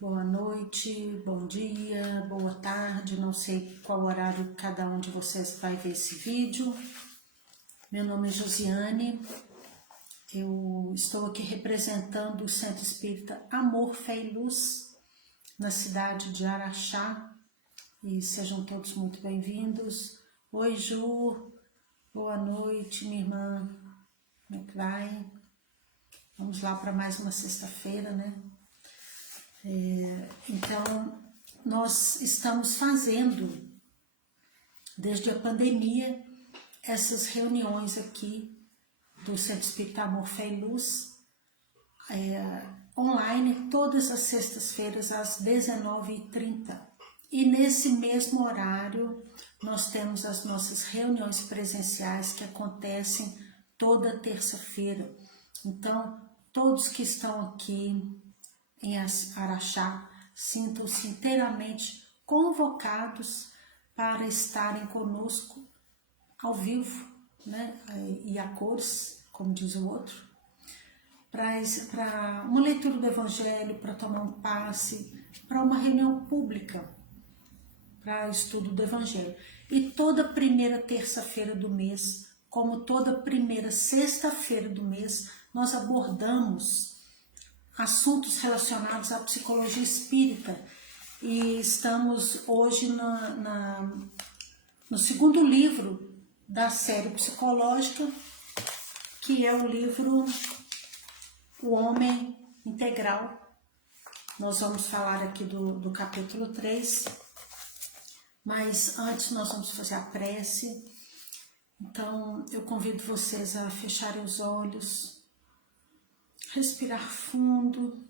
Boa noite, bom dia, boa tarde, não sei qual horário cada um de vocês vai ver esse vídeo. Meu nome é Josiane, eu estou aqui representando o Centro Espírita Amor, Fé e Luz, na cidade de Araxá, e sejam todos muito bem-vindos. Oi, Ju, boa noite, minha irmã, como é que vai? Vamos lá para mais uma sexta-feira, né? Então, nós estamos fazendo, desde a pandemia, essas reuniões aqui do Centro Espírita Amor, Fé e Luz, online, todas as sextas-feiras, às 19h30. E nesse mesmo horário, nós temos as nossas reuniões presenciais que acontecem toda terça-feira. Então, todos que estão aqui em Araxá, sintam-se inteiramente convocados para estarem conosco ao vivo, né? E a cores, como diz o outro, para uma leitura do Evangelho, para tomar um passe, para uma reunião pública, para estudo do Evangelho. E toda primeira terça-feira do mês, como toda primeira sexta-feira do mês, nós abordamos assuntos relacionados à psicologia espírita, e estamos hoje no segundo livro da série psicológica, que é o livro O Homem Integral. Nós vamos falar aqui do capítulo 3, mas antes nós vamos fazer a prece. Então eu convido vocês a fecharem os olhos, respirar fundo,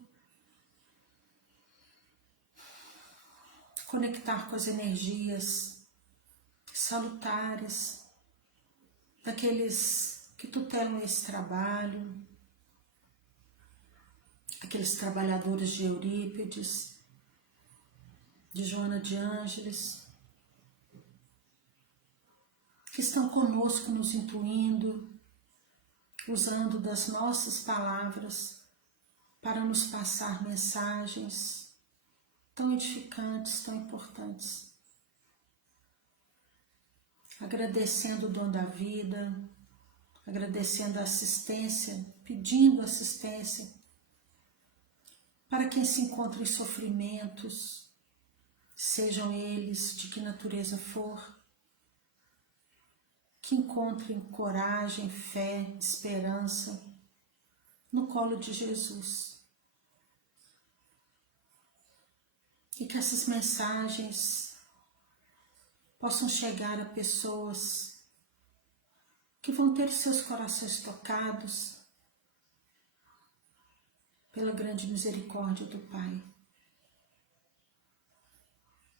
conectar com as energias salutares daqueles que tutelam esse trabalho, aqueles trabalhadores de Eurípides, de Joana de Ângeles, que estão conosco nos intuindo, usando das nossas palavras para nos passar mensagens tão edificantes, tão importantes. Agradecendo o dom da vida, agradecendo a assistência, pedindo assistência para quem se encontra em sofrimentos, sejam eles de que natureza for, que encontrem coragem, fé, esperança no colo de Jesus. E que essas mensagens possam chegar a pessoas que vão ter seus corações tocados pela grande misericórdia do Pai.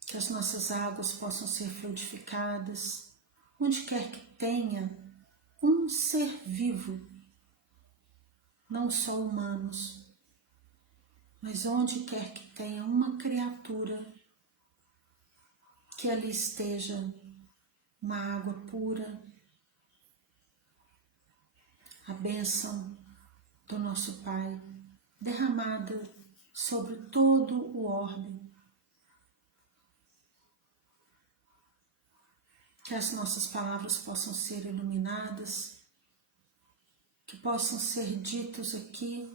Que as nossas águas possam ser fluidificadas, onde quer que tenha um ser vivo, não só humanos, mas onde quer que tenha uma criatura, que ali esteja uma água pura, a bênção do nosso Pai, derramada sobre todo o orbe. Que as nossas palavras possam ser iluminadas, que possam ser ditos aqui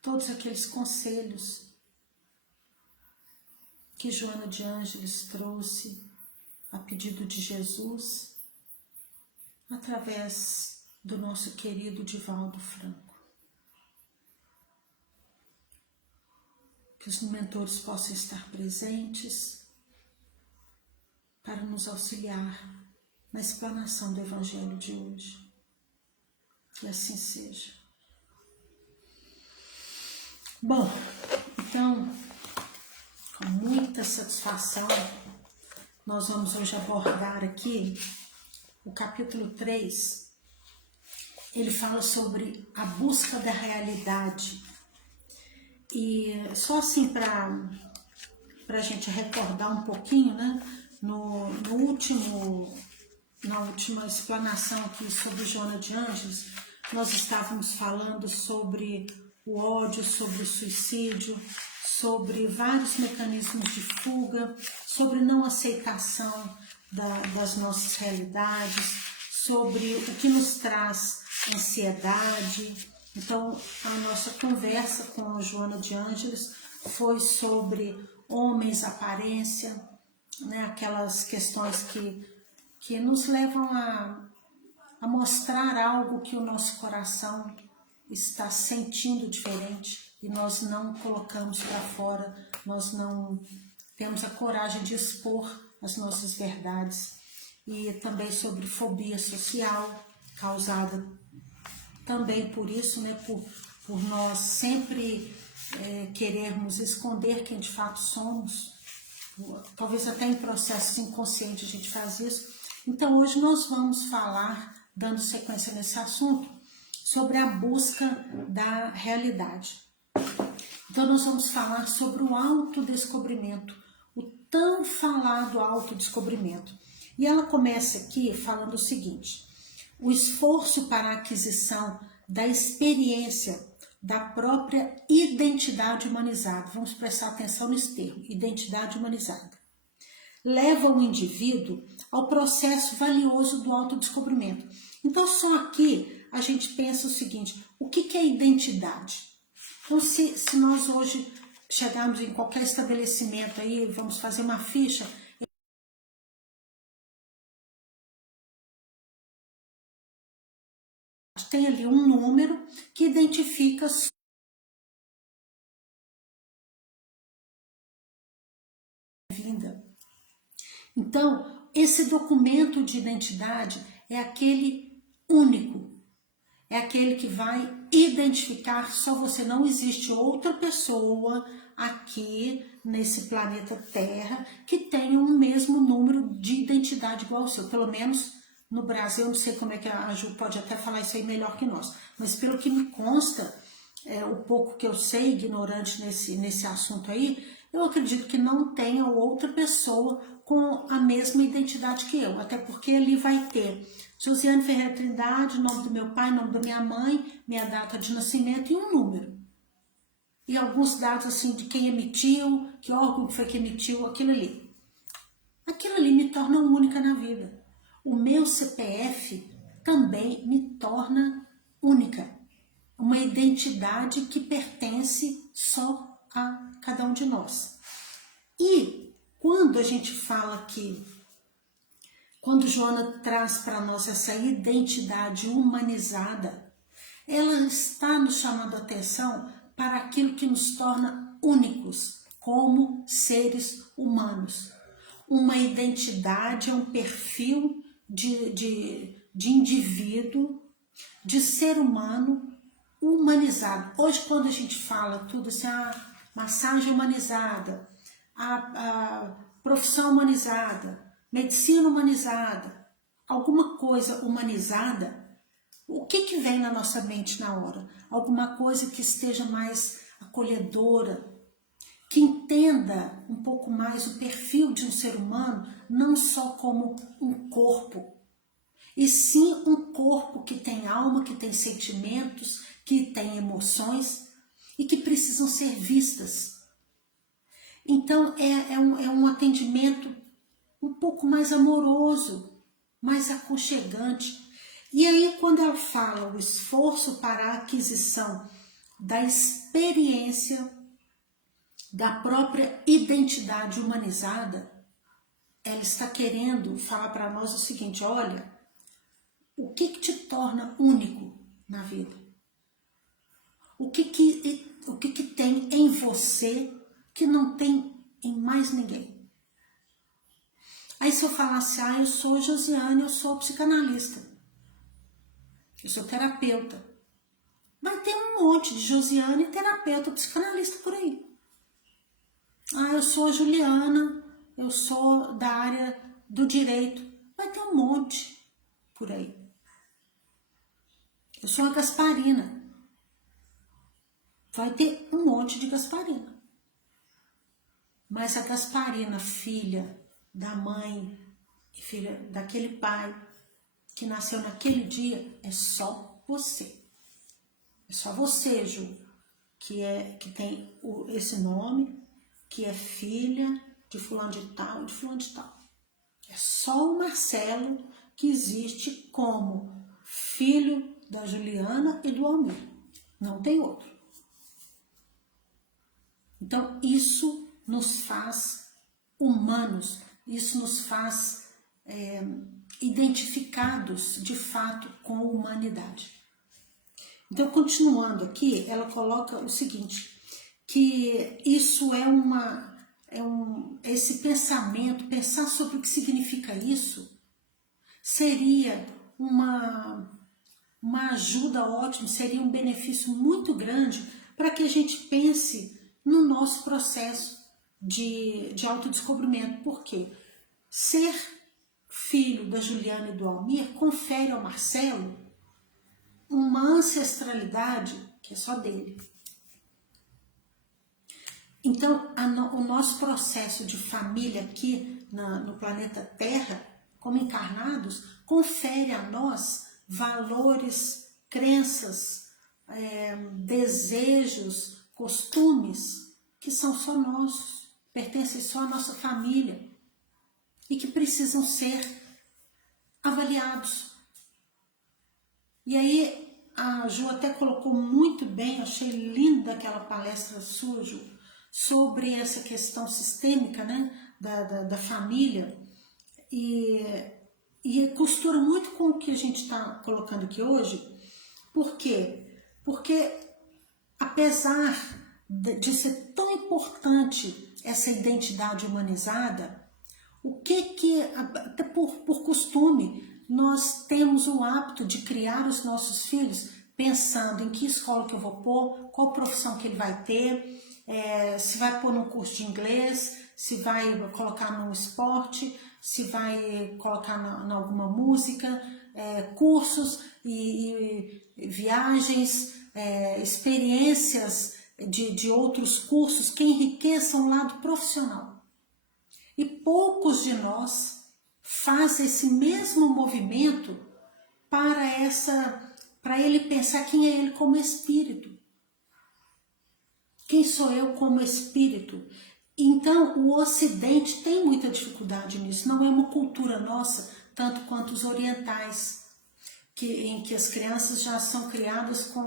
todos aqueles conselhos que Joana de Ângeles trouxe a pedido de Jesus, através do nosso querido Divaldo Franco. Que os mentores possam estar presentes para nos auxiliar na explanação do Evangelho de hoje. Que assim seja. Bom, então, com muita satisfação, nós vamos hoje abordar aqui o capítulo 3. Ele fala sobre a busca da realidade. E só assim para a gente recordar um pouquinho, né? Na última explanação aqui sobre Joana de Ângeles, nós estávamos falando sobre o ódio, sobre o suicídio, sobre vários mecanismos de fuga, sobre não aceitação das nossas realidades, sobre o que nos traz ansiedade. Então, a nossa conversa com a Joana de Ângeles foi sobre homens, aparência, né? Aquelas questões que nos levam a mostrar algo que o nosso coração está sentindo diferente e nós não colocamos para fora, nós não temos a coragem de expor as nossas verdades. E também sobre fobia social, causada também por isso, né, por nós sempre querermos esconder quem de fato somos, talvez até em processos inconscientes a gente faz isso. Então hoje nós vamos falar, dando sequência nesse assunto, sobre a busca da realidade. Então nós vamos falar sobre o autodescobrimento, o tão falado autodescobrimento. E ela começa aqui falando o seguinte: o esforço para a aquisição da experiência da própria identidade humanizada, vamos prestar atenção nesse termo, identidade humanizada, leva o indivíduo ao processo valioso do autodescobrimento. Então só aqui a gente pensa o seguinte: o que é identidade? Então se nós hoje chegarmos em qualquer estabelecimento aí, vamos fazer uma ficha, tem ali um número que identifica a sua vinda. Então, esse documento de identidade é aquele único, é aquele que vai identificar só você, não existe outra pessoa aqui nesse planeta Terra que tenha o mesmo número de identidade igual ao seu, pelo menos no Brasil. Eu não sei como é que a Ju pode até falar isso aí melhor que nós, mas pelo que me consta, o pouco que eu sei, ignorante nesse assunto aí, eu acredito que não tenha outra pessoa com a mesma identidade que eu, até porque ali vai ter Josiane Ferreira Trindade, nome do meu pai, nome da minha mãe, minha data de nascimento e um número. E alguns dados assim de quem emitiu, que órgão foi que emitiu aquilo ali. Aquilo ali me torna única na vida. O meu CPF também me torna única. Uma identidade que pertence só a cada um de nós. E quando a gente fala que, quando Joana traz para nós essa identidade humanizada, ela está nos chamando a atenção para aquilo que nos torna únicos como seres humanos. Uma identidade é um perfil de indivíduo, de ser humano humanizado. Hoje, quando a gente fala tudo assim, a massagem humanizada, a profissão humanizada, medicina humanizada, alguma coisa humanizada, o que vem na nossa mente na hora? Alguma coisa que esteja mais acolhedora, que entenda um pouco mais o perfil de um ser humano, não só como um corpo, e sim um corpo que tem alma, que tem sentimentos, que tem emoções e que precisam ser vistas. Então é um atendimento um pouco mais amoroso, mais aconchegante. E aí quando ela fala o esforço para a aquisição da experiência da própria identidade humanizada, ela está querendo falar para nós o seguinte: olha, o que te torna único na vida? O que tem em você que não tem em mais ninguém? Aí se eu falasse, eu sou Josiane, eu sou psicanalista, eu sou terapeuta, vai ter um monte de Josiane, terapeuta, psicanalista por aí. Eu sou a Juliana, eu sou da área do direito, vai ter um monte por aí. Eu sou a Gasparina, vai ter um monte de Gasparina. Mas a Gasparina, filha da mãe, filha daquele pai que nasceu naquele dia, é só você. É só você, Ju. que tem esse nome, que é filha de fulano de tal e de fulano de tal. É só o Marcelo que existe como filho da Juliana e do Almir. Não tem outro. Então, isso nos faz humanos, isso nos faz identificados de fato com a humanidade. Então, continuando aqui, ela coloca o seguinte, que isso esse pensamento, pensar sobre o que significa isso, seria uma ajuda ótima, seria um benefício muito grande para que a gente pense no nosso processo de autodescobrimento. Por quê? Ser filho da Juliana e do Almir confere ao Marcelo uma ancestralidade que é só dele. Então, o nosso processo de família aqui no planeta Terra, como encarnados, confere a nós valores, crenças, desejos, costumes que são só nossos, pertencem só à nossa família e que precisam ser avaliados. E aí a Ju até colocou muito bem, achei linda aquela palestra sua, Ju, sobre essa questão sistêmica, né, da família, e costura muito com o que a gente está colocando aqui hoje. Por quê? Porque apesar de ser tão importante essa identidade humanizada, até por costume, nós temos o hábito de criar os nossos filhos pensando em que escola que eu vou pôr, qual profissão que ele vai ter, se vai pôr num curso de inglês, se vai colocar num esporte, se vai colocar em alguma música, cursos e viagens, experiências de outros cursos que enriqueçam o lado profissional. E poucos de nós fazem esse mesmo movimento para ele pensar quem é ele como espírito. Quem sou eu como espírito? Então, o Ocidente tem muita dificuldade nisso. Não é uma cultura nossa, tanto quanto os orientais, em que as crianças já são criadas de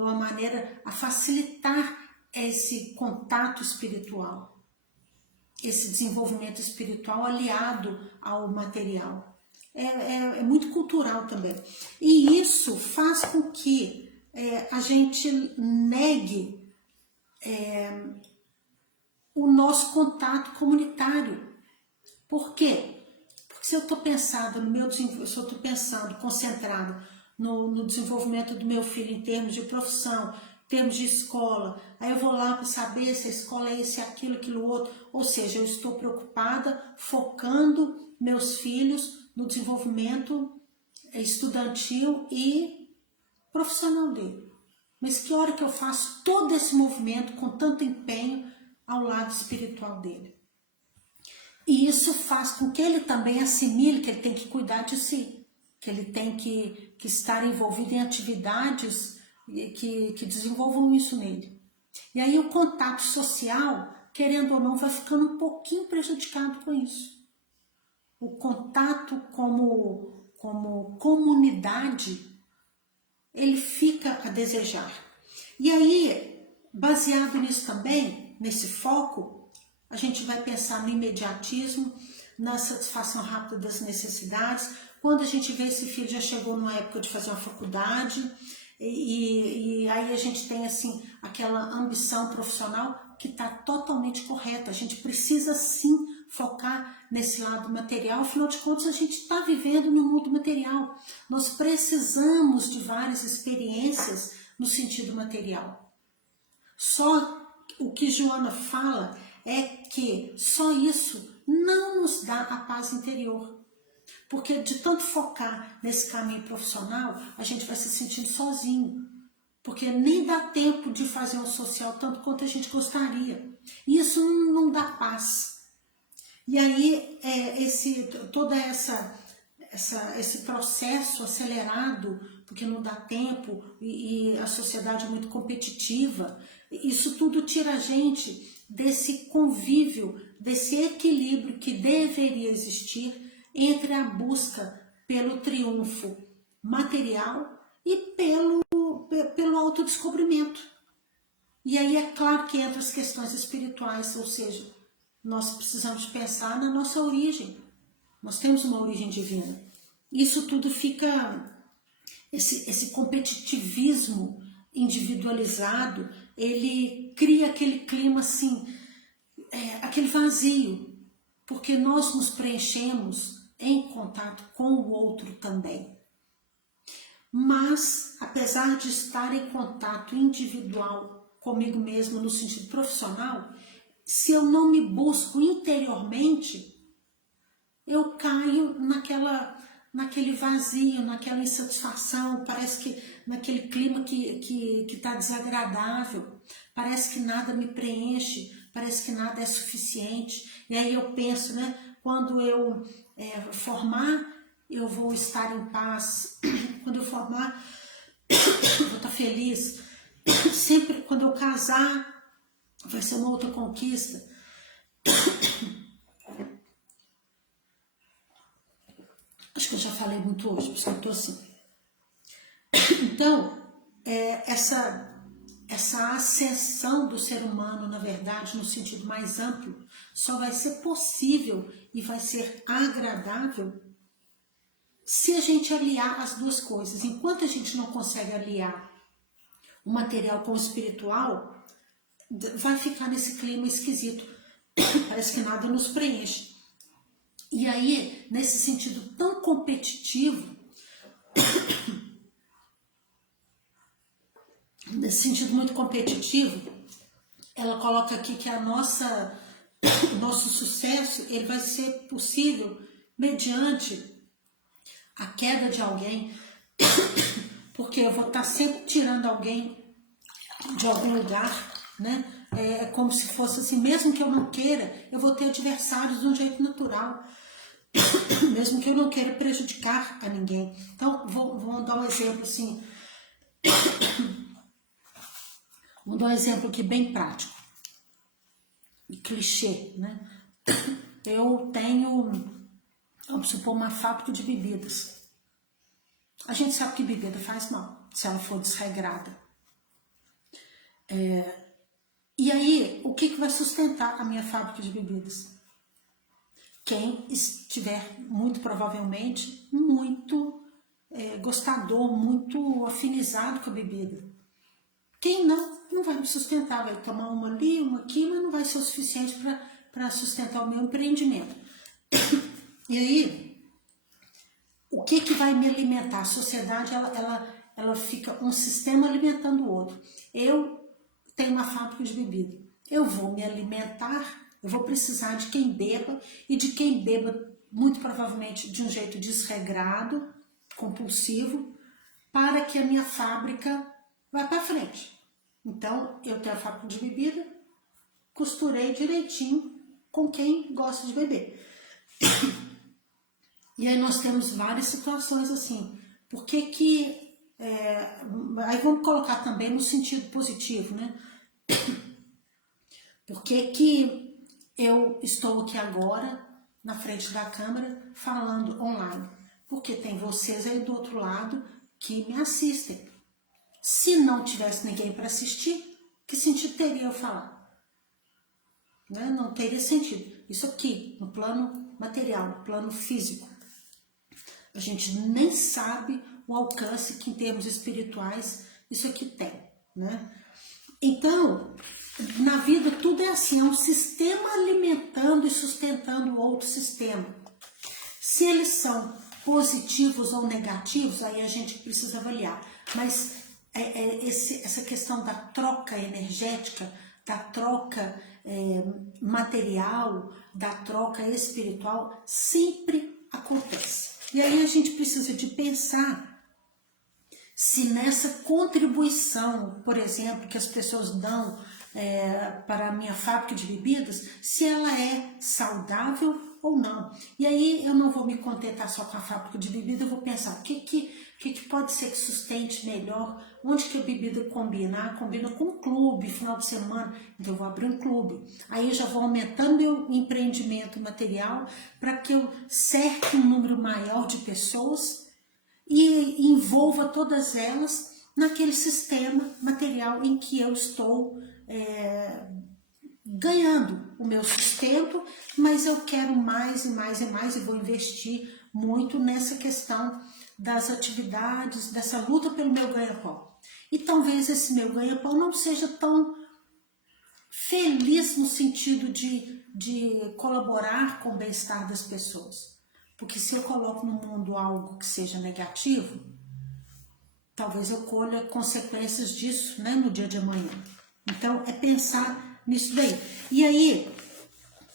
uma maneira a facilitar esse contato espiritual, esse desenvolvimento espiritual aliado ao material. É muito cultural também. E isso faz com que a gente negue o nosso contato comunitário. Por quê? Porque se eu estou pensando concentrado no desenvolvimento do meu filho em termos de profissão, em termos de escola, aí eu vou lá para saber se a escola é esse, aquilo, aquilo outro, ou seja, eu estou preocupada, focando meus filhos no desenvolvimento estudantil e profissional dele. Mas que hora que eu faço todo esse movimento com tanto empenho ao lado espiritual dele? E isso faz com que ele também assimile que ele tem que cuidar de si, que ele tem que estar envolvido em atividades que desenvolvam isso nele. E aí o contato social, querendo ou não, vai ficando um pouquinho prejudicado com isso. O contato como comunidade, ele fica a desejar. E aí, baseado nisso também, nesse foco, a gente vai pensar no imediatismo, na satisfação rápida das necessidades. Quando a gente vê esse filho já chegou numa época de fazer uma faculdade, e aí a gente tem assim aquela ambição profissional que está totalmente correta. A gente precisa sim focar nesse lado material, afinal de contas a gente está vivendo no mundo material. Nós precisamos de várias experiências no sentido material. Só o que Joana fala é que só isso não nos dá a paz interior. Porque de tanto focar nesse caminho profissional, a gente vai se sentindo sozinho. Porque nem dá tempo de fazer um social tanto quanto a gente gostaria. E isso não dá paz. E aí, todo esse processo acelerado porque não dá tempo e a sociedade é muito competitiva. Isso tudo tira a gente desse convívio, desse equilíbrio que deveria existir entre a busca pelo triunfo material e pelo autodescobrimento. E aí é claro que entra as questões espirituais, ou seja, nós precisamos pensar na nossa origem. Nós temos uma origem divina. Isso tudo fica, esse competitivismo individualizado, ele cria aquele clima assim, aquele vazio, porque nós nos preenchemos em contato com o outro também. Mas, apesar de estar em contato individual comigo mesmo no sentido profissional, se eu não me busco interiormente, eu caio naquele vazio, naquela insatisfação, parece que naquele clima que está desagradável, parece que nada me preenche, parece que nada é suficiente. E aí eu penso, né, quando eu formar, eu vou estar em paz, quando eu formar, eu vou estar feliz, sempre quando eu casar, vai ser uma outra conquista. Acho que eu já falei muito hoje, por isso que eu estou assim. Então, essa ascensão do ser humano, na verdade, no sentido mais amplo, só vai ser possível e vai ser agradável se a gente aliar as duas coisas. Enquanto a gente não consegue aliar o material com o espiritual, vai ficar nesse clima esquisito. Parece que nada nos preenche. E aí, nesse sentido tão competitivo, nesse sentido muito competitivo, ela coloca aqui que o nosso sucesso ele vai ser possível mediante a queda de alguém, porque eu vou estar sempre tirando alguém de algum lugar, né? É como se fosse assim, mesmo que eu não queira, eu vou ter adversários de um jeito natural, mesmo que eu não queira prejudicar a ninguém. Então, vou dar um exemplo assim, vou dar um exemplo aqui bem prático, e clichê, né? Eu tenho, vamos supor, uma fábrica de bebidas. A gente sabe que bebida faz mal, se ela for desregrada. E aí, o que vai sustentar a minha fábrica de bebidas? Quem estiver, muito provavelmente, muito gostador, muito afinizado com a bebida. Quem não vai me sustentar, vai tomar uma ali, uma aqui, mas não vai ser o suficiente para sustentar o meu empreendimento. E aí, o que vai me alimentar? A sociedade, ela fica um sistema alimentando o outro. Eu tenho uma fábrica de bebida. Eu vou me alimentar, eu vou precisar de quem beba, e de quem beba, muito provavelmente, de um jeito desregrado, compulsivo, para que a minha fábrica vá para frente. Então, eu tenho a fábrica de bebida, costurei direitinho com quem gosta de beber. E aí nós temos várias situações assim. Por que aí vamos colocar também no sentido positivo, né? Por que eu estou aqui agora, na frente da câmera, falando online? Porque tem vocês aí do outro lado que me assistem. Se não tivesse ninguém para assistir, que sentido teria eu falar? Né? Não teria sentido. Isso aqui, no plano material, no plano físico. A gente nem sabe o alcance que, em termos espirituais, isso aqui tem, né? Então, na vida tudo é assim, é um sistema alimentando e sustentando outro sistema. Se eles são positivos ou negativos, aí a gente precisa avaliar. Mas essa questão da troca energética, da troca material, da troca espiritual, sempre acontece. E aí a gente precisa de pensar se nessa contribuição, por exemplo, que as pessoas dão para a minha fábrica de bebidas, se ela é saudável ou não. E aí eu não vou me contentar só com a fábrica de bebida, eu vou pensar o que que pode ser que sustente melhor, onde que a bebida combina? Combina com um clube, final de semana, então eu vou abrir um clube. Aí eu já vou aumentando meu empreendimento material para que eu cerque um número maior de pessoas e envolva todas elas naquele sistema material em que eu estou ganhando o meu sustento, mas eu quero mais e mais e mais e vou investir muito nessa questão das atividades, dessa luta pelo meu ganha-pão. E talvez esse meu ganha-pão não seja tão feliz no sentido de colaborar com o bem-estar das pessoas. Porque se eu coloco no mundo algo que seja negativo, talvez eu colha consequências disso, né, no dia de amanhã. Então, é pensar nisso daí. E aí,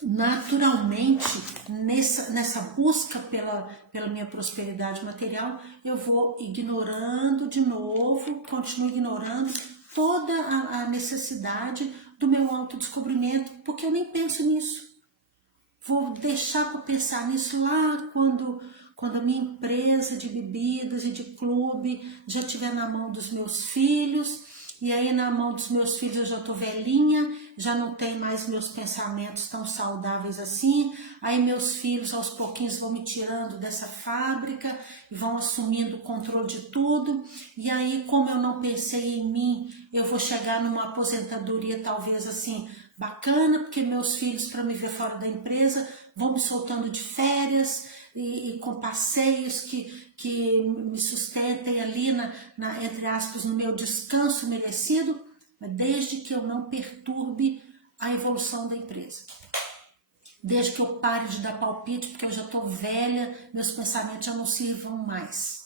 naturalmente, nessa busca pela minha prosperidade material, eu vou ignorando de novo, continuo ignorando toda a necessidade do meu autodescobrimento, porque eu nem penso nisso. Vou deixar para pensar nisso lá quando a minha empresa de bebidas e de clube já estiver na mão dos meus filhos, e aí na mão dos meus filhos eu já estou velhinha, já não tenho mais meus pensamentos tão saudáveis assim, aí meus filhos aos pouquinhos vão me tirando dessa fábrica e vão assumindo o controle de tudo, e aí como eu não pensei em mim, eu vou chegar numa aposentadoria talvez assim, bacana, porque meus filhos, para me ver fora da empresa, vão me soltando de férias e com passeios que me sustentem ali, entre aspas, no meu descanso merecido, desde que eu não perturbe a evolução da empresa. Desde que eu pare de dar palpite, porque eu já estou velha, meus pensamentos já não sirvam mais.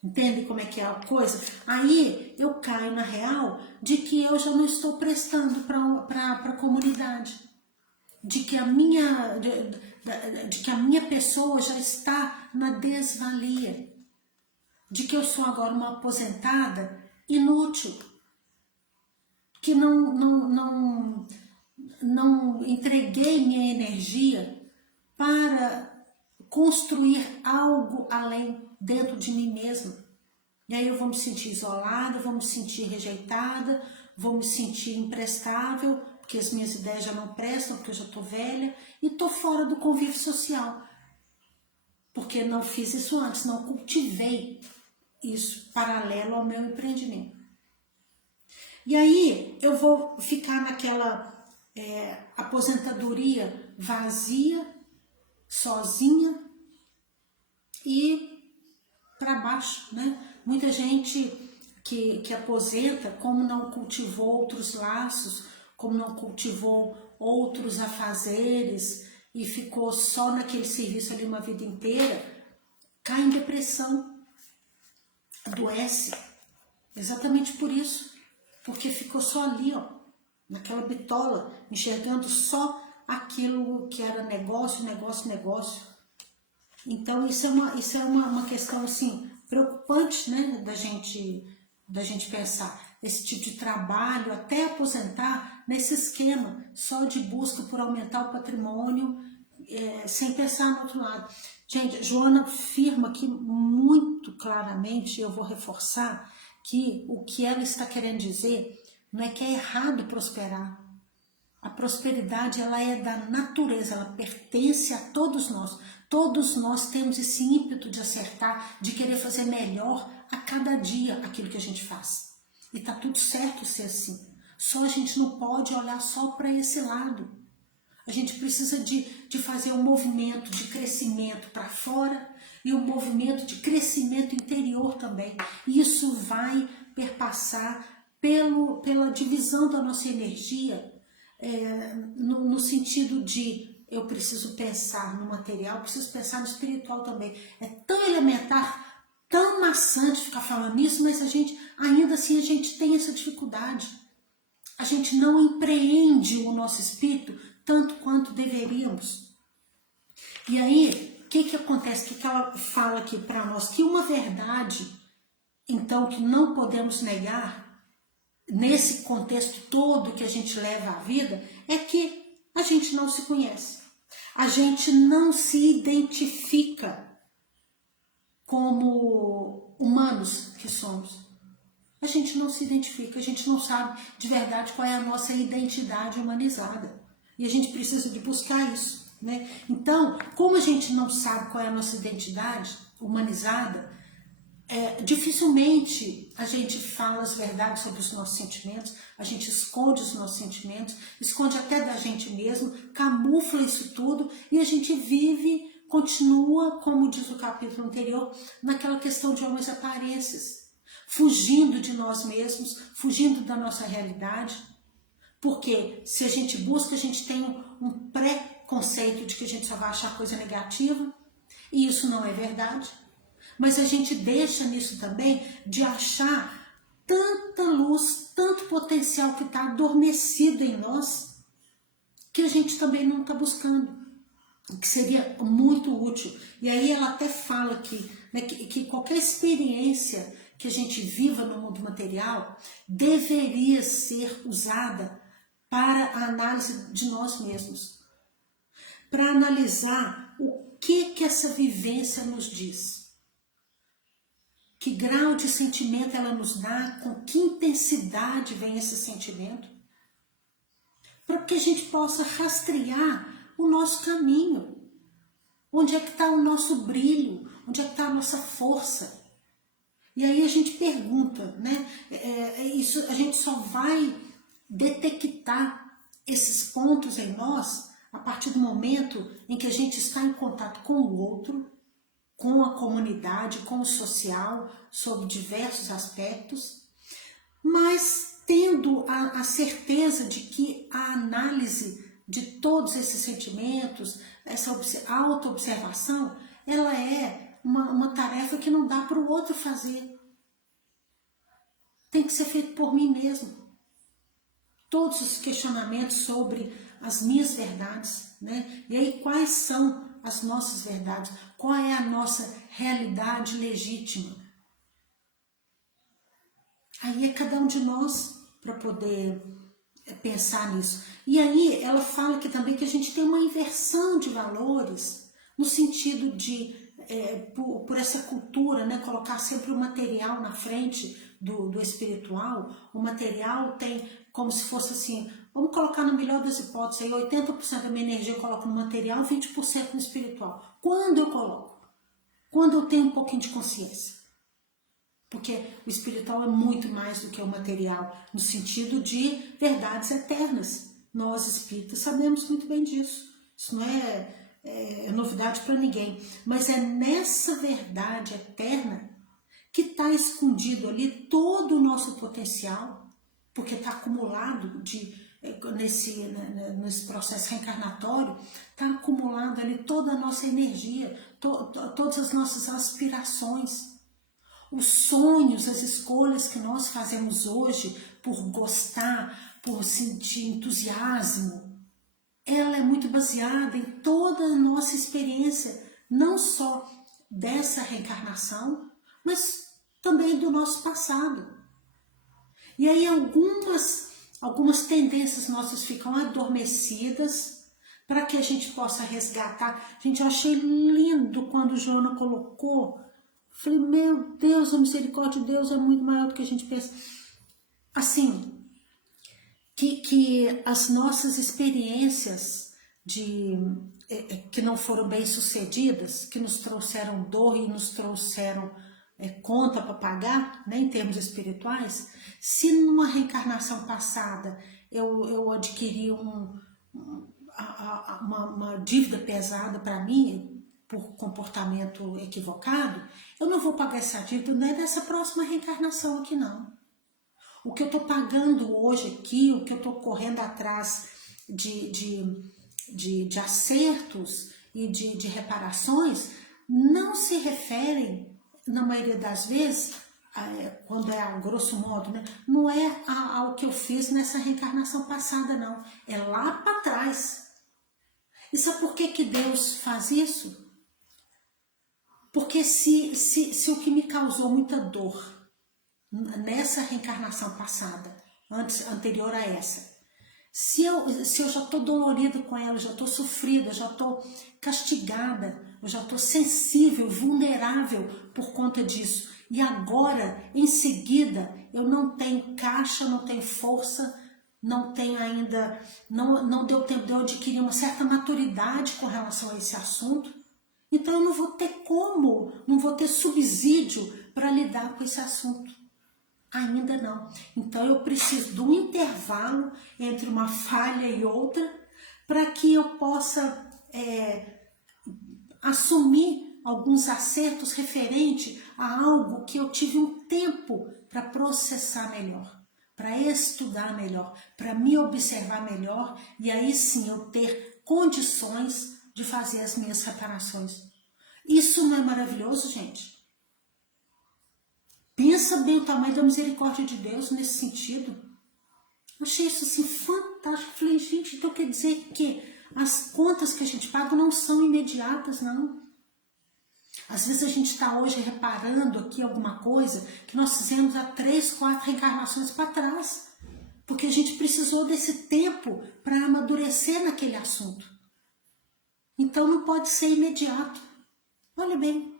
Entende como é que é a coisa? Aí eu caio na real de que eu já não estou prestando para a comunidade. De que a minha pessoa já está na desvalia. De que eu sou agora uma aposentada inútil. Que não entreguei minha energia para construir algo além dentro de mim mesma. E aí eu vou me sentir isolada, vou me sentir rejeitada, vou me sentir imprestável, porque as minhas ideias já não prestam, porque eu já estou velha, e estou fora do convívio social. Porque não fiz isso antes, não cultivei isso paralelo ao meu empreendimento. E aí eu vou ficar naquela aposentadoria vazia, sozinha e para baixo, né? Muita gente que aposenta, como não cultivou outros laços, como não cultivou outros afazeres e ficou só naquele serviço ali uma vida inteira, cai em depressão, adoece, exatamente por isso, porque ficou só ali, ó, naquela bitola, enxergando só aquilo que era negócio. Então isso é uma questão assim preocupante, né, da gente pensar esse tipo de trabalho até aposentar nesse esquema só de busca por aumentar o patrimônio, sem pensar no outro lado. Gente, Joana afirma aqui muito claramente, eu vou reforçar, que o que ela está querendo dizer não é que é errado prosperar. A prosperidade, ela é da natureza, ela pertence a todos nós. Todos nós temos esse ímpeto de acertar, de querer fazer melhor a cada dia aquilo que a gente faz. E tá tudo certo ser assim. Só a gente não pode olhar só para esse lado. A gente precisa de fazer um movimento de crescimento para fora e um movimento de crescimento interior também. E isso vai perpassar pela divisão da nossa energia, no sentido de eu preciso pensar no material, preciso pensar no espiritual também. É tão elementar, tão maçante ficar falando nisso, mas ainda assim a gente tem essa dificuldade. A gente não empreende o nosso espírito tanto quanto deveríamos. E aí, o que acontece? O que ela fala aqui para nós? Que uma verdade, então, que não podemos negar, nesse contexto todo que a gente leva à vida, é que a gente não se conhece. A gente não se identifica como humanos que somos. A gente não se identifica, a gente não sabe de verdade qual é a nossa identidade humanizada. E a gente precisa de buscar isso, né? Então, como a gente não sabe qual é a nossa identidade humanizada, dificilmente a gente fala as verdades sobre os nossos sentimentos, a gente esconde os nossos sentimentos, esconde até da gente mesmo, camufla isso tudo e a gente vive, continua, como diz o capítulo anterior, naquela questão de homens aparências, fugindo de nós mesmos, fugindo da nossa realidade, porque se a gente busca, a gente tem um pré-conceito de que a gente só vai achar coisa negativa, e isso não é verdade. Mas a gente deixa nisso também de achar tanta luz, tanto potencial que está adormecido em nós, que a gente também não está buscando, que seria muito útil. E aí ela até fala que, né, que qualquer experiência que a gente viva no mundo material deveria ser usada para a análise de nós mesmos, para analisar o que essa vivência nos diz. Que grau de sentimento ela nos dá, com que intensidade vem esse sentimento, para que a gente possa rastrear o nosso caminho. Onde é que está o nosso brilho? Onde é que está a nossa força? E aí a gente pergunta, né? Isso a gente só vai detectar esses pontos em nós a partir do momento em que a gente está em contato com o outro, com a comunidade, com o social, sob diversos aspectos, mas tendo a certeza de que a análise de todos esses sentimentos, essa auto-observação, ela é uma tarefa que não dá para o outro fazer. Tem que ser feito por mim mesmo. Todos os questionamentos sobre as minhas verdades, né? E aí quais são as nossas verdades? Qual é a nossa realidade legítima? Aí é cada um de nós para poder pensar nisso. E aí ela fala que também que a gente tem uma inversão de valores, no sentido de, por essa cultura, né, colocar sempre o material na frente do espiritual. O material tem como se fosse assim, vamos colocar na melhor das hipóteses, aí 80% da minha energia eu coloco no material, 20% no espiritual. Quando eu coloco? Quando eu tenho um pouquinho de consciência. Porque o espiritual é muito mais do que o material, no sentido de verdades eternas. Nós, espíritas, sabemos muito bem disso. Isso não é novidade para ninguém. Mas é nessa verdade eterna que está escondido ali todo o nosso potencial, porque está acumulado nesse processo reencarnatório, está acumulado ali toda a nossa energia, todas as nossas aspirações. Os sonhos, as escolhas que nós fazemos hoje por gostar, por sentir entusiasmo, ela é muito baseada em toda a nossa experiência, não só dessa reencarnação, mas também do nosso passado. E aí algumas tendências nossas ficam adormecidas para que a gente possa resgatar. Gente, eu achei lindo quando Joana colocou. Falei, meu Deus, a misericórdia de Deus é muito maior do que a gente pensa. Assim, que as nossas experiências que não foram bem sucedidas, que nos trouxeram dor e nos trouxeram conta para pagar, né, em termos espirituais, se numa reencarnação passada eu adquiri uma dívida pesada para mim, por comportamento equivocado, eu não vou pagar essa dívida nessa próxima reencarnação aqui não. O que eu estou pagando hoje aqui, o que eu estou correndo atrás de acertos e de reparações, não se referem, na maioria das vezes, quando é a grosso modo, né, não é ao que eu fiz nessa reencarnação passada não, é lá para trás. E sabe por que Deus faz isso? Porque se o que me causou muita dor nessa reencarnação passada, anterior a essa, se eu já estou dolorida com ela, já estou sofrida, já estou castigada, eu já estou sensível, vulnerável por conta disso, e agora, em seguida, eu não tenho caixa, não tenho força, não tenho ainda, não deu tempo de eu adquirir uma certa maturidade com relação a esse assunto, então eu não vou ter como, não vou ter subsídio para lidar com esse assunto. Ainda não. Então eu preciso de um intervalo entre uma falha e outra para que eu possa assumir alguns acertos referente a algo que eu tive um tempo para processar melhor, para estudar melhor, para me observar melhor e aí sim eu ter condições de fazer as minhas reparações. Isso não é maravilhoso, gente? Pensa bem o tamanho da misericórdia de Deus nesse sentido. Achei isso assim fantástico. Falei, gente, então quer dizer que as contas que a gente paga não são imediatas, não. Às vezes a gente está hoje reparando aqui alguma coisa que nós fizemos há 3, 4 reencarnações para trás. Porque a gente precisou desse tempo para amadurecer naquele assunto. Então não pode ser imediato. Olha bem.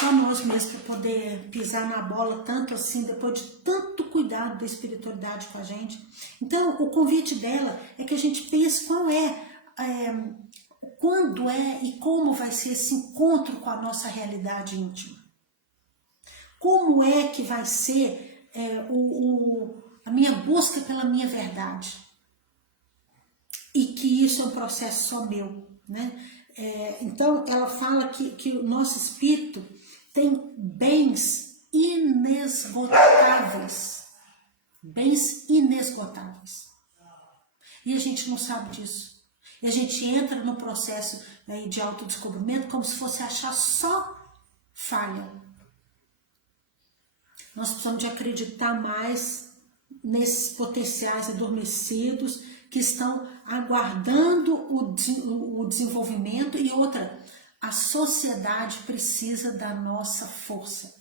Só nós mesmos para poder pisar na bola tanto assim, depois de tanto cuidado da espiritualidade com a gente. Então, o convite dela é que a gente pense quando é e como vai ser esse encontro com a nossa realidade íntima. Como é que vai ser a minha busca pela minha verdade. E que isso é um processo só meu, né? Então, ela fala que o nosso espírito tem bens inesgotáveis. Bens inesgotáveis. E a gente não sabe disso. E a gente entra no processo de autodescobrimento como se fosse achar só falha. Nós precisamos de acreditar mais nesses potenciais adormecidos que estão aguardando o desenvolvimento. E outra, a sociedade precisa da nossa força.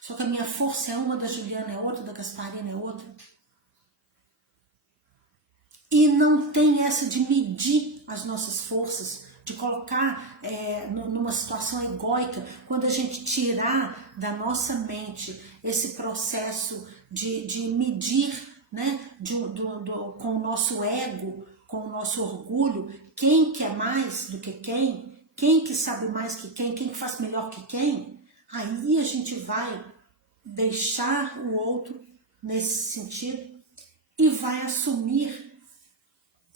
Só que a minha força é uma, da Juliana é outra, da Gasparina é outra. E não tem essa de medir as nossas forças, de colocar numa situação egóica, quando a gente tirar da nossa mente esse processo de medir, né, com o nosso ego, com o nosso orgulho, quem quer mais do que quem que sabe mais que quem que faz melhor que quem, aí a gente vai deixar o outro nesse sentido e vai assumir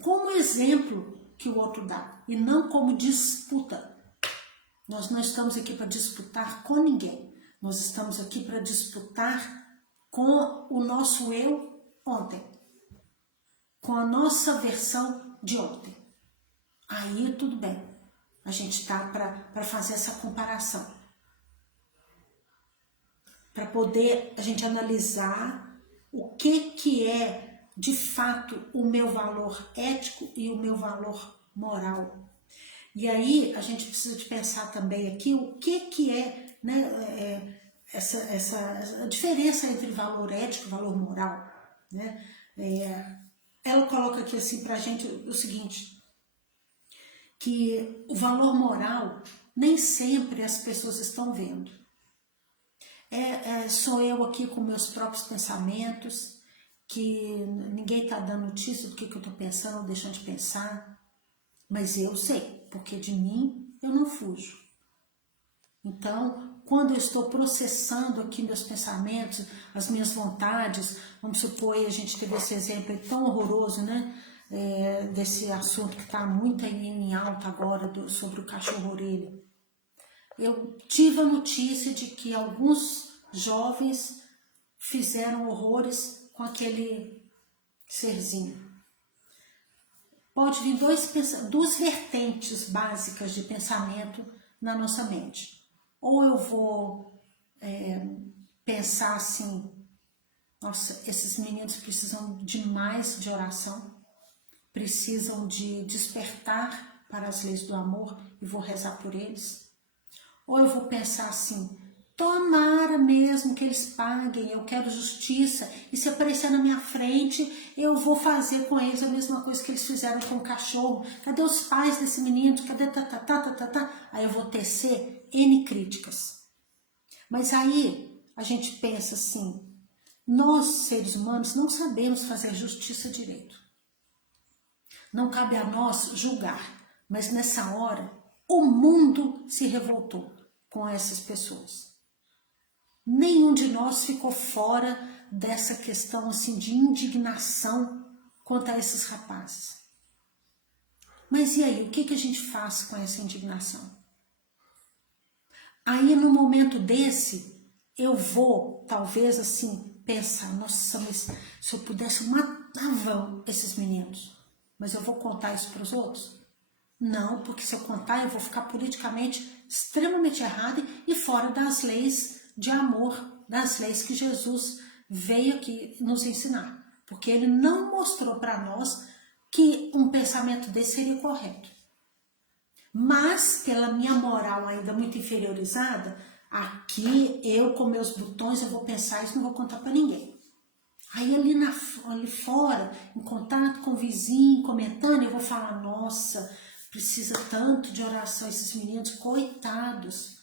como exemplo que o outro dá e não como disputa. Nós não estamos aqui para disputar com ninguém, nós estamos aqui para disputar com o nosso eu ontem, com a nossa versão de ontem. Aí tudo bem, a gente está para fazer essa comparação, para poder a gente analisar o que é de fato o meu valor ético e o meu valor moral. E aí a gente precisa de pensar também aqui o que é, né, essa diferença entre valor ético e valor moral, né? Ela coloca aqui assim para a gente o seguinte, que o valor moral nem sempre as pessoas estão vendo. Sou eu aqui com meus próprios pensamentos, que ninguém está dando notícia do que eu estou pensando ou deixando de pensar, mas eu sei, porque de mim eu não fujo. Então, quando eu estou processando aqui meus pensamentos, as minhas vontades, vamos supor, a gente teve esse exemplo tão horroroso, né, desse assunto que está muito em alta agora, sobre o cachorro-orelha. Eu tive a notícia de que alguns jovens fizeram horrores com aquele serzinho. Pode vir duas vertentes básicas de pensamento na nossa mente. Ou eu vou pensar assim, nossa, esses meninos precisam demais de oração, precisam de despertar para as leis do amor e vou rezar por eles. Ou eu vou pensar assim, tomara mesmo que eles paguem, eu quero justiça, e se aparecer na minha frente, eu vou fazer com eles a mesma coisa que eles fizeram com o cachorro. Cadê os pais desse menino? Cadê Aí eu vou tecer N críticas. Mas aí a gente pensa assim, nós seres humanos não sabemos fazer justiça direito. Não cabe a nós julgar, mas nessa hora o mundo se revoltou com essas pessoas. Nenhum de nós ficou fora dessa questão assim de indignação quanto a esses rapazes. Mas e aí, o que a gente faz com essa indignação? Aí no momento desse, eu vou talvez assim pensar, nossa, mas se eu pudesse eu matava esses meninos, mas eu vou contar isso para os outros? Não, porque se eu contar eu vou ficar politicamente extremamente errada e fora das leis de amor, das leis que Jesus veio aqui nos ensinar. Porque ele não mostrou para nós que um pensamento desse seria correto. Mas, pela minha moral ainda muito inferiorizada, aqui eu com meus botões eu vou pensar isso, não vou contar para ninguém. Aí ali fora, em contato com o vizinho, comentando, eu vou falar, nossa, precisa tanto de oração esses meninos, coitados.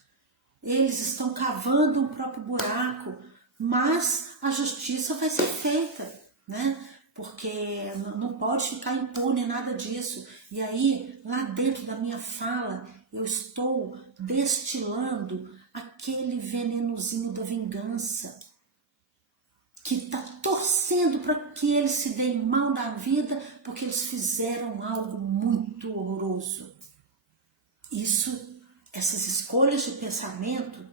Eles estão cavando um próprio buraco, mas a justiça vai ser feita, né? Porque não pode ficar impune nada disso. E aí, lá dentro da minha fala, eu estou destilando aquele venenozinho da vingança, que está torcendo para que eles se deem mal da vida, porque eles fizeram algo muito horroroso. Essas escolhas de pensamento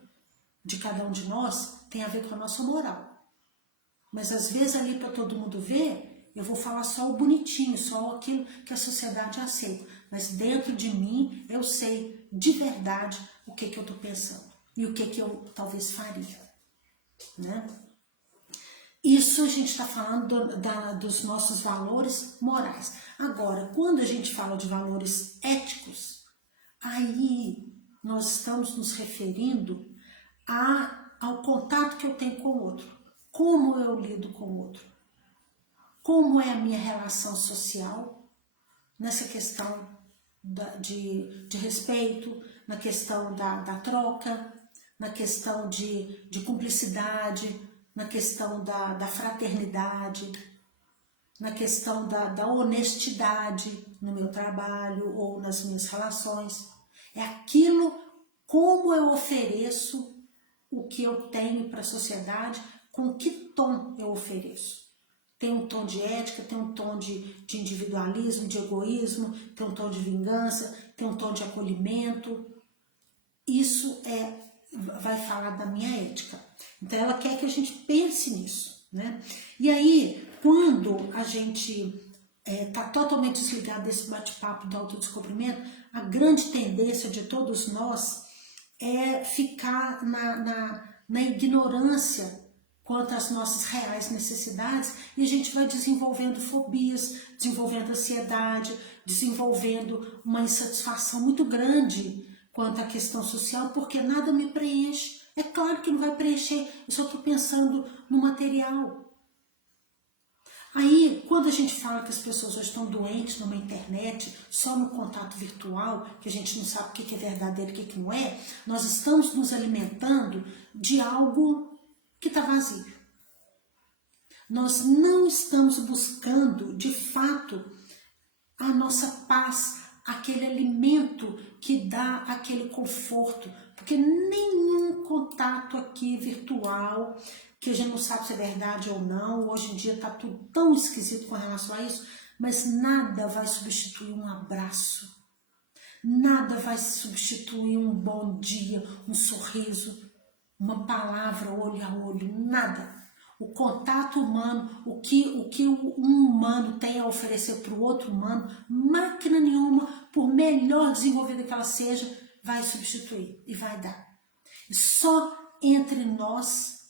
de cada um de nós tem a ver com a nossa moral. Mas às vezes ali para todo mundo ver, eu vou falar só o bonitinho, só aquilo que a sociedade aceita. Mas dentro de mim eu sei de verdade o que eu estou pensando e o que eu talvez faria, né? Isso a gente está falando dos nossos valores morais. Agora, quando a gente fala de valores éticos, aí nós estamos nos referindo ao contato que eu tenho com o outro. Como eu lido com o outro. Como é a minha relação social nessa questão de respeito, na questão da troca, na questão de cumplicidade, na questão da fraternidade, na questão da honestidade no meu trabalho ou nas minhas relações. É aquilo como eu ofereço o que eu tenho para a sociedade, com que tom eu ofereço. Tem um tom de ética, tem um tom de individualismo, de egoísmo, tem um tom de vingança, tem um tom de acolhimento. Isso vai falar da minha ética. Então ela quer que a gente pense nisso, né? E aí, quando a gente está totalmente desligado desse bate-papo do autodescobrimento, a grande tendência de todos nós é ficar na ignorância quanto às nossas reais necessidades, e a gente vai desenvolvendo fobias, desenvolvendo ansiedade, desenvolvendo uma insatisfação muito grande quanto à questão social, porque nada me preenche. É claro que não vai preencher, eu só estou pensando no material. Aí, quando a gente fala que as pessoas hoje estão doentes numa internet, só no contato virtual, que a gente não sabe o que é verdadeiro e o que não é, nós estamos nos alimentando de algo que está vazio. Nós não estamos buscando, de fato, a nossa paz, aquele alimento que dá aquele conforto, porque nenhum contato aqui virtual, que a gente não sabe se é verdade ou não, hoje em dia está tudo tão esquisito com relação a isso, mas nada vai substituir um abraço, nada vai substituir um bom dia, um sorriso, uma palavra olho a olho, nada. O contato humano, o que um humano tem a oferecer para o outro humano, máquina nenhuma, por melhor desenvolvida que ela seja, vai substituir e vai dar. E só entre nós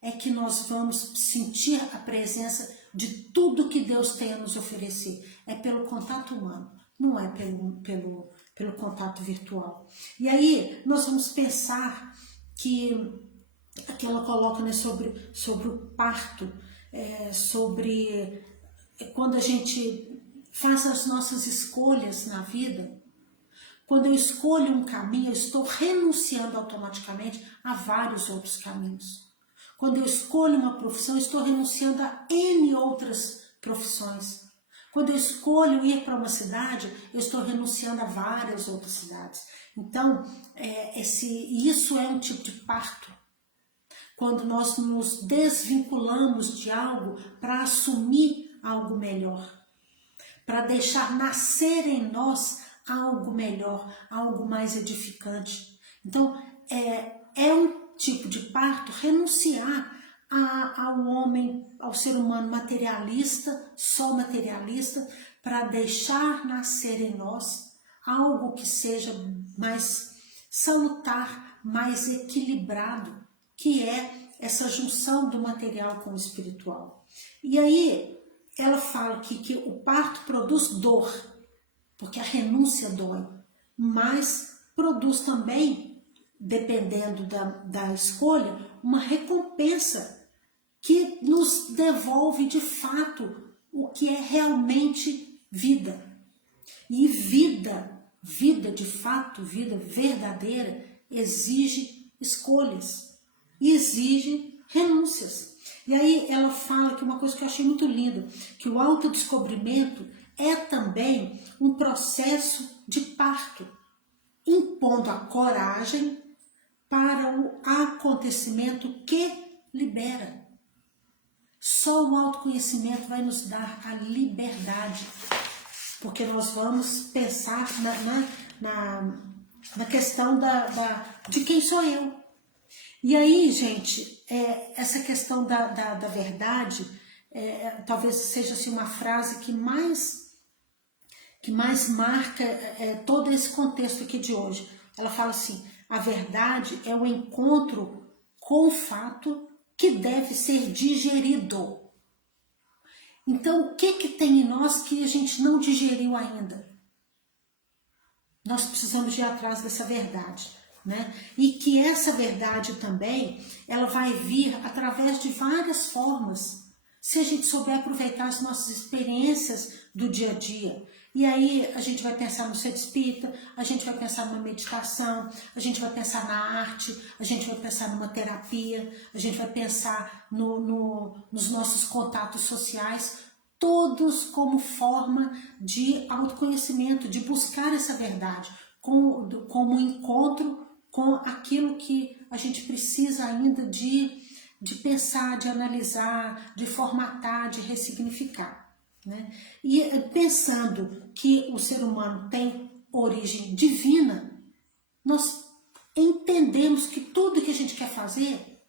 é que nós vamos sentir a presença de tudo que Deus tem a nos oferecer. É pelo contato humano, não é pelo contato virtual. E aí nós vamos pensar que ela coloca, né, sobre o parto, sobre quando a gente faz as nossas escolhas na vida, Quando eu escolho um caminho, eu estou renunciando automaticamente a vários outros caminhos. Quando eu escolho uma profissão, eu estou renunciando a N outras profissões. Quando eu escolho ir para uma cidade, eu estou renunciando a várias outras cidades. Então, isso é um tipo de parto. Quando nós nos desvinculamos de algo para assumir algo melhor, para deixar nascer em nós algo melhor, algo mais edificante. Então, é um tipo de parto renunciar ao homem, ao ser humano materialista, só materialista, para deixar nascer em nós algo que seja mais salutar, mais equilibrado, que é essa junção do material com o espiritual. E aí ela fala que o parto produz dor, porque a renúncia dói, mas produz também, dependendo da escolha, uma recompensa que nos devolve de fato o que é realmente vida. E vida de fato, vida verdadeira, exige escolhas, exige renúncias. E aí ela fala que uma coisa que eu achei muito linda, que o autodescobrimento é também um processo de parto, impondo a coragem para o acontecimento que libera. Só o autoconhecimento vai nos dar a liberdade, porque nós vamos pensar na questão de quem sou eu. E aí, gente, essa questão da verdade, talvez seja assim, uma frase que mais marca todo esse contexto aqui de hoje. Ela fala assim: a verdade é o encontro com o fato que deve ser digerido. Então, o que tem em nós que a gente não digeriu ainda? Nós precisamos ir atrás dessa verdade, né? E que essa verdade também, ela vai vir através de várias formas, se a gente souber aproveitar as nossas experiências do dia a dia. E aí a gente vai pensar no centro espírita, a gente vai pensar numa meditação, a gente vai pensar na arte, a gente vai pensar numa terapia, a gente vai pensar nos nossos contatos sociais, todos como forma de autoconhecimento, de buscar essa verdade, como um encontro com aquilo que a gente precisa ainda de pensar, de analisar, de formatar, de ressignificar, né? E pensando que o ser humano tem origem divina, nós entendemos que tudo que a gente quer fazer,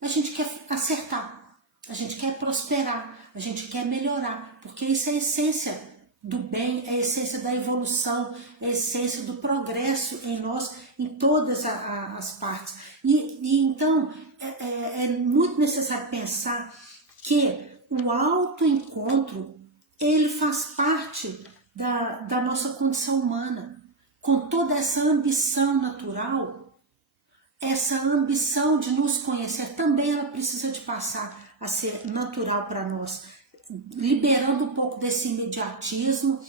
a gente quer acertar, a gente quer prosperar, a gente quer melhorar, porque isso é a essência do bem, é a essência da evolução, é a essência do progresso em nós, em todas as partes. E então é muito necessário pensar que o autoencontro, ele faz parte da nossa condição humana, com toda essa ambição natural, essa ambição de nos conhecer, também ela precisa de passar a ser natural para nós, liberando um pouco desse imediatismo,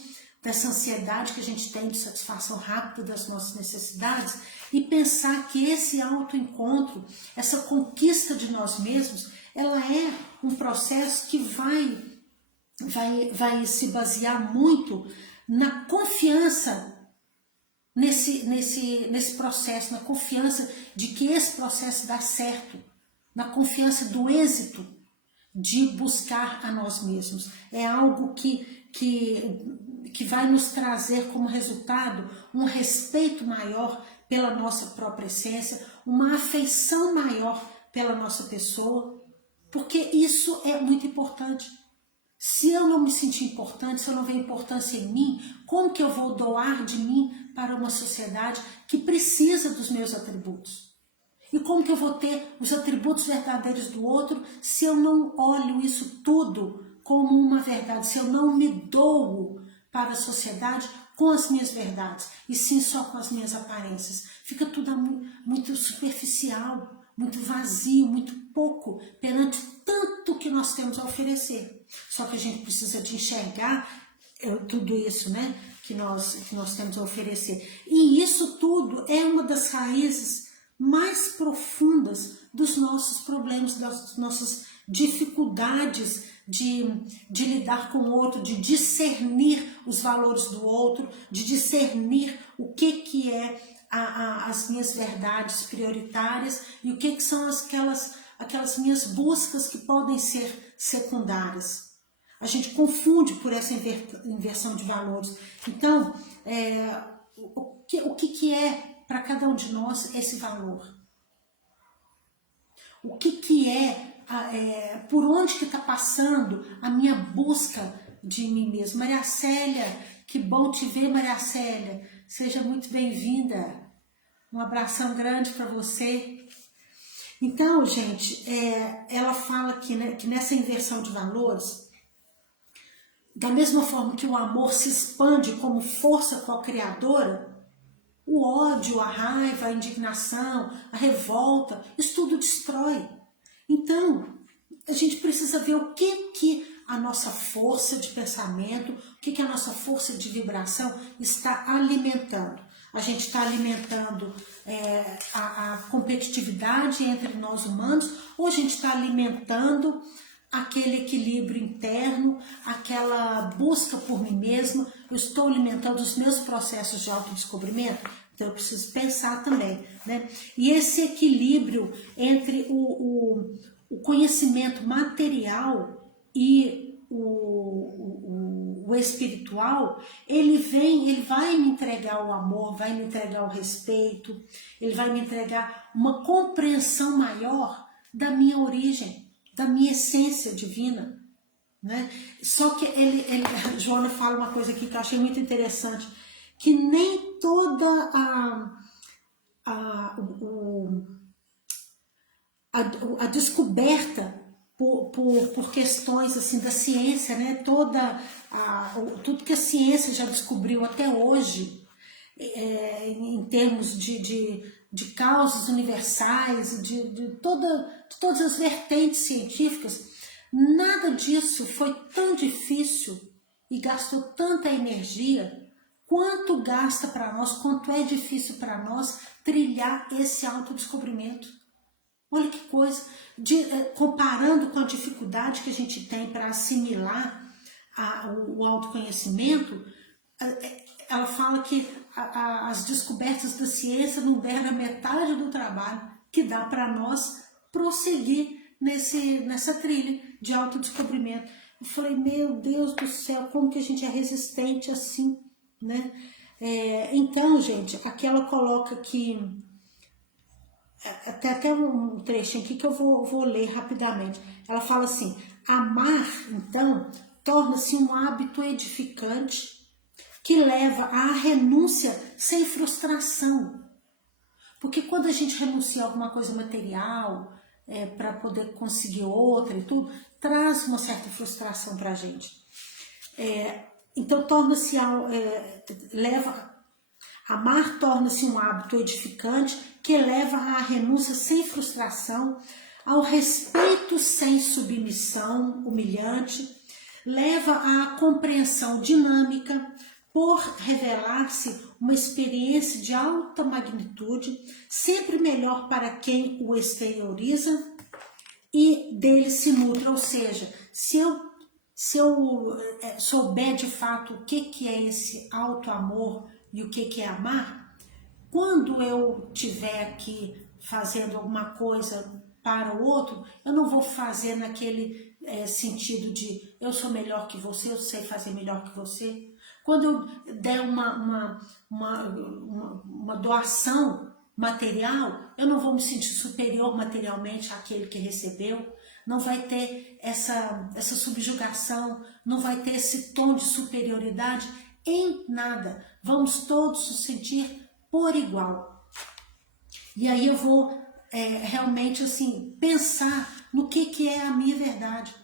dessa ansiedade que a gente tem de satisfação rápida das nossas necessidades, e pensar que esse autoencontro, essa conquista de nós mesmos, ela é um processo que vai se basear muito na confiança nesse processo, na confiança de que esse processo dá certo, na confiança do êxito de buscar a nós mesmos. É algo que vai nos trazer como resultado um respeito maior pela nossa própria essência, uma afeição maior pela nossa pessoa, porque isso é muito importante. Se eu não me sentir importante, se eu não ver importância em mim, como que eu vou doar de mim para uma sociedade que precisa dos meus atributos? E como que eu vou ter os atributos verdadeiros do outro se eu não olho isso tudo como uma verdade, se eu não me dou para a sociedade com as minhas verdades, e sim só com as minhas aparências? Fica tudo muito superficial, muito vazio, muito pouco perante tanto que nós temos a oferecer. Só que a gente precisa de enxergar tudo isso, né, que nós temos a oferecer. E isso tudo é uma das raízes mais profundas dos nossos problemas, das nossas dificuldades de lidar com o outro, de discernir os valores do outro, de discernir o que é as minhas verdades prioritárias e o que são aquelas minhas buscas que podem ser secundárias. A gente confunde por essa inversão de valores. Então, o que é para cada um de nós esse valor? O que é, por onde que está passando a minha busca de mim mesma? Maria Célia, que bom te ver, Maria Célia. Seja muito bem-vinda. Um abração grande para você. Então, gente, ela fala que nessa inversão de valores, da mesma forma que o amor se expande como força co-criadora, o ódio, a raiva, a indignação, a revolta, isso tudo destrói. Então, a gente precisa ver o que a nossa força de pensamento, o que a nossa força de vibração está alimentando. A gente está alimentando a competitividade entre nós humanos, ou a gente está alimentando aquele equilíbrio interno, aquela busca por mim mesma, eu estou alimentando os meus processos de autodescobrimento, então eu preciso pensar também, né? E esse equilíbrio entre o conhecimento material e o espiritual, ele vai me entregar o amor, vai me entregar o respeito, ele vai me entregar uma compreensão maior da minha origem, da minha essência divina, né? Só que Joana fala uma coisa aqui que eu achei muito interessante, que nem toda a descoberta por questões assim da ciência, né? Tudo que a ciência já descobriu até hoje, em termos de causas universais, de todas as vertentes científicas, nada disso foi tão difícil e gastou tanta energia quanto gasta para nós, quanto é difícil para nós trilhar esse autodescobrimento. Olha que coisa, comparando com a dificuldade que a gente tem para assimilar o autoconhecimento, ela fala que as descobertas da ciência não deram a metade do trabalho que dá para nós prosseguir nessa trilha de autodescobrimento. Eu falei, meu Deus do céu, como que a gente é resistente assim, né? Então, gente, aqui ela coloca que até um trechinho aqui que eu vou ler rapidamente. Ela fala assim, amar, então, torna-se um hábito edificante que leva à renúncia sem frustração. Porque quando a gente renuncia a alguma coisa material, para poder conseguir outra e tudo, traz uma certa frustração para a gente. Então, amar torna-se um hábito edificante que leva à renúncia sem frustração, ao respeito sem submissão humilhante, leva à compreensão dinâmica, por revelar-se uma experiência de alta magnitude, sempre melhor para quem o exterioriza e dele se nutre. Ou seja, se eu souber de fato o que é esse auto-amor e o que é amar, quando eu estiver aqui fazendo alguma coisa para o outro, eu não vou fazer naquele sentido de eu sou melhor que você, eu sei fazer melhor que você. Quando eu der uma doação material, eu não vou me sentir superior materialmente àquele que recebeu, não vai ter essa subjugação, não vai ter esse tom de superioridade em nada. Vamos todos nos sentir por igual. E aí eu vou realmente assim pensar no que é a minha verdade.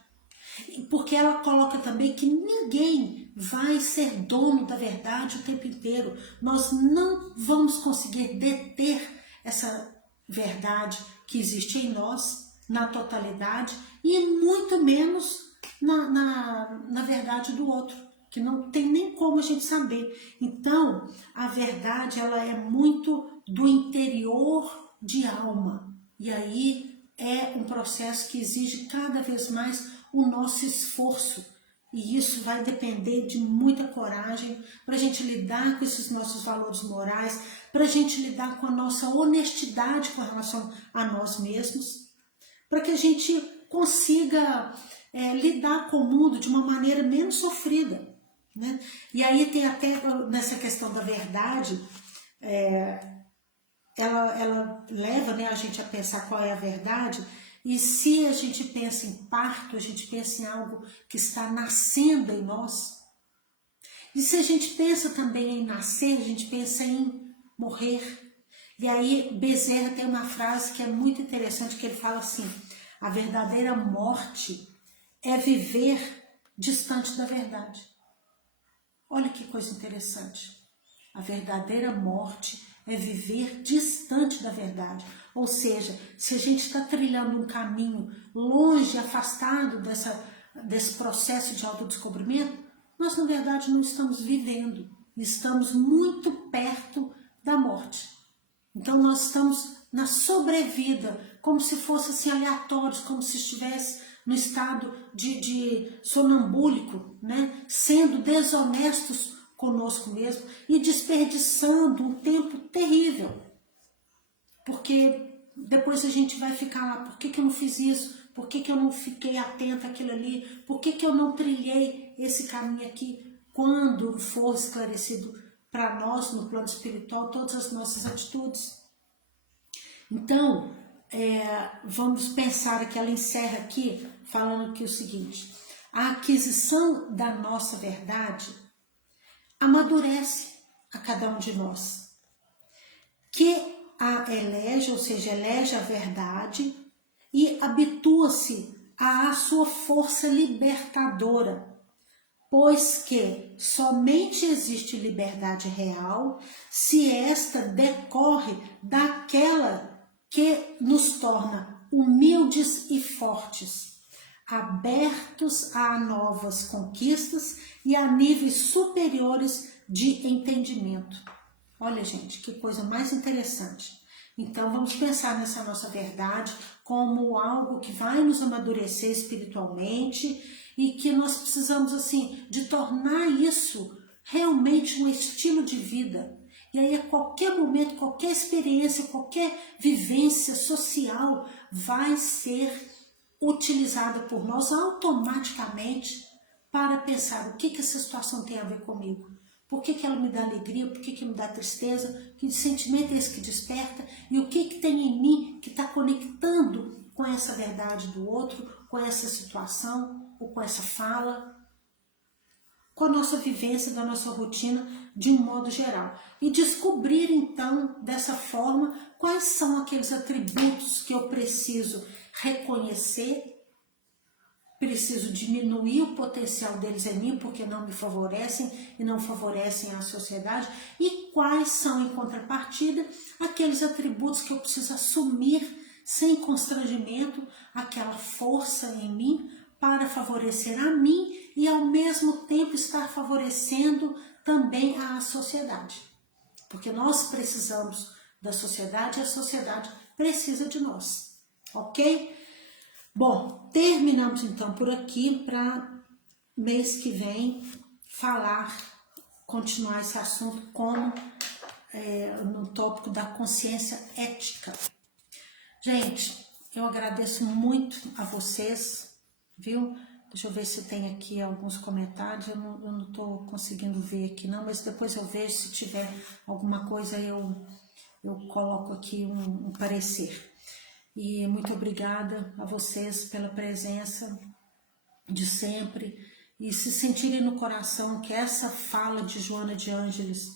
Porque ela coloca também que ninguém vai ser dono da verdade o tempo inteiro. Nós não vamos conseguir deter essa verdade que existe em nós, na totalidade, e muito menos na verdade do outro. que não tem nem como a gente saber. Então, a verdade, ela é muito do interior de alma. E aí é um processo que exige cada vez mais o nosso esforço. E isso vai depender de muita coragem para a gente lidar com esses nossos valores morais, para a gente lidar com a nossa honestidade com relação a nós mesmos, para que a gente consiga lidar com o mundo de uma maneira menos sofrida, né? E aí tem até nessa questão da verdade, ela leva, né, a gente a pensar qual é a verdade. E se a gente pensa em parto, a gente pensa em algo que está nascendo em nós. E se a gente pensa também em nascer, a gente pensa em morrer. E aí Bezerra tem uma frase que é muito interessante, que ele fala assim: a verdadeira morte é viver distante da verdade. Olha que coisa interessante. A verdadeira morte é viver distante da verdade. Ou seja, se a gente está trilhando um caminho longe, afastado desse processo de autodescobrimento, nós na verdade não estamos vivendo, estamos muito perto da morte. Então nós estamos na sobrevida, como se fosse assim aleatórios, como se estivesse no estado de sonambúlico, né? Sendo desonestos conosco mesmo e desperdiçando um tempo terrível. Porque depois a gente vai ficar lá, por que eu não fiz isso? Por que eu não fiquei atenta àquilo ali? Por que eu não trilhei esse caminho aqui? Quando for esclarecido para nós, no plano espiritual, todas as nossas atitudes. Então, vamos pensar que ela encerra aqui, falando aqui o seguinte: a aquisição da nossa verdade amadurece a cada um de nós, que a elege, ou seja, elege a verdade e habitua-se à sua força libertadora, pois que somente existe liberdade real se esta decorre daquela que nos torna humildes e fortes, abertos a novas conquistas e a níveis superiores de entendimento. Olha, gente, que coisa mais interessante. Então, vamos pensar nessa nossa verdade como algo que vai nos amadurecer espiritualmente e que nós precisamos, assim, de tornar isso realmente um estilo de vida. E aí, a qualquer momento, qualquer experiência, qualquer vivência social vai ser utilizada por nós automaticamente para pensar o que essa situação tem a ver comigo. Por que ela me dá alegria, por que me dá tristeza, que sentimento é esse que desperta e o que tem em mim que está conectando com essa verdade do outro, com essa situação ou com essa fala, com a nossa vivência, da nossa rotina de um modo geral. E descobrir então dessa forma quais são aqueles atributos que eu preciso reconhecer, preciso diminuir o potencial deles em mim porque não me favorecem e não favorecem a sociedade, e quais são, em contrapartida, aqueles atributos que eu preciso assumir sem constrangimento, aquela força em mim para favorecer a mim e ao mesmo tempo estar favorecendo também a sociedade. Porque nós precisamos da sociedade e a sociedade precisa de nós, ok? Bom, terminamos então por aqui para mês que vem continuar esse assunto como no tópico da consciência ética. Gente, eu agradeço muito a vocês, viu? Deixa eu ver se tem aqui alguns comentários, eu não estou conseguindo ver aqui não, mas depois eu vejo, se tiver alguma coisa eu coloco aqui um parecer. E muito obrigada a vocês pela presença de sempre e se sentirem no coração que essa fala de Joana de Ângeles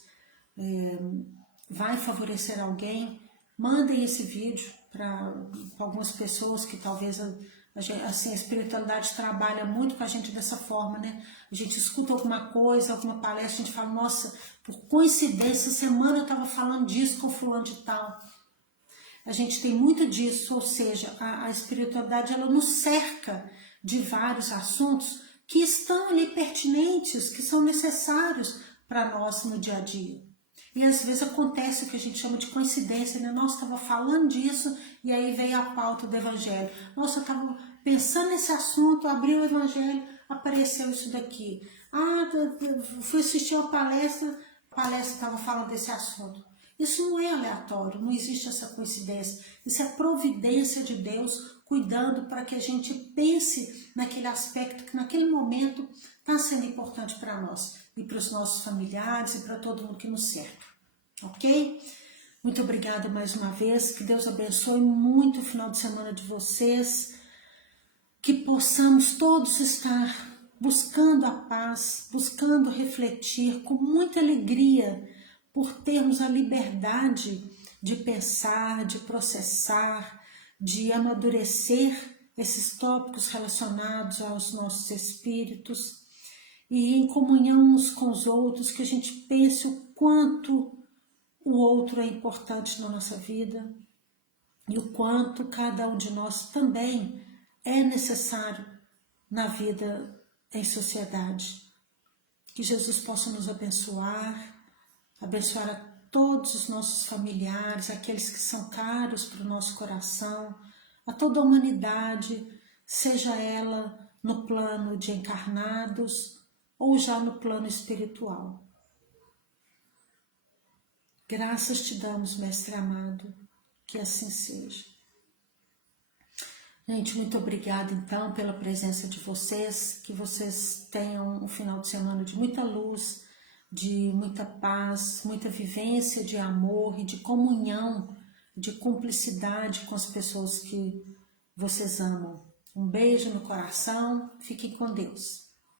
vai favorecer alguém, mandem esse vídeo para algumas pessoas que talvez assim, a espiritualidade trabalha muito com a gente dessa forma, né? A gente escuta alguma coisa, alguma palestra, a gente fala, nossa, por coincidência, semana eu estava falando disso com fulano de tal. A gente tem muito disso, ou seja, a espiritualidade ela nos cerca de vários assuntos que estão ali pertinentes, que são necessários para nós no dia a dia. E às vezes acontece o que a gente chama de coincidência, né? Nossa, estava falando disso e aí veio a pauta do Evangelho. Nossa, eu estava pensando nesse assunto, abri o Evangelho, apareceu isso daqui. Ah, fui assistir uma palestra, a palestra estava falando desse assunto. Isso não é aleatório, não existe essa coincidência. Isso é providência de Deus cuidando para que a gente pense naquele aspecto que naquele momento está sendo importante para nós e para os nossos familiares e para todo mundo que nos cerca, ok? Muito obrigada mais uma vez, que Deus abençoe muito o final de semana de vocês, que possamos todos estar buscando a paz, buscando refletir com muita alegria por termos a liberdade de pensar, de processar, de amadurecer esses tópicos relacionados aos nossos espíritos e em comunhão uns com os outros, que a gente pense o quanto o outro é importante na nossa vida e o quanto cada um de nós também é necessário na vida em sociedade. Que Jesus possa nos abençoar, abençoar a todos os nossos familiares, aqueles que são caros para o nosso coração, a toda a humanidade, seja ela no plano de encarnados ou já no plano espiritual. Graças te damos, Mestre amado, que assim seja. Gente, muito obrigada então pela presença de vocês, que vocês tenham um final de semana de muita luz, de muita paz, muita vivência de amor e de comunhão, de cumplicidade com as pessoas que vocês amam. Um beijo no coração, fiquem com Deus.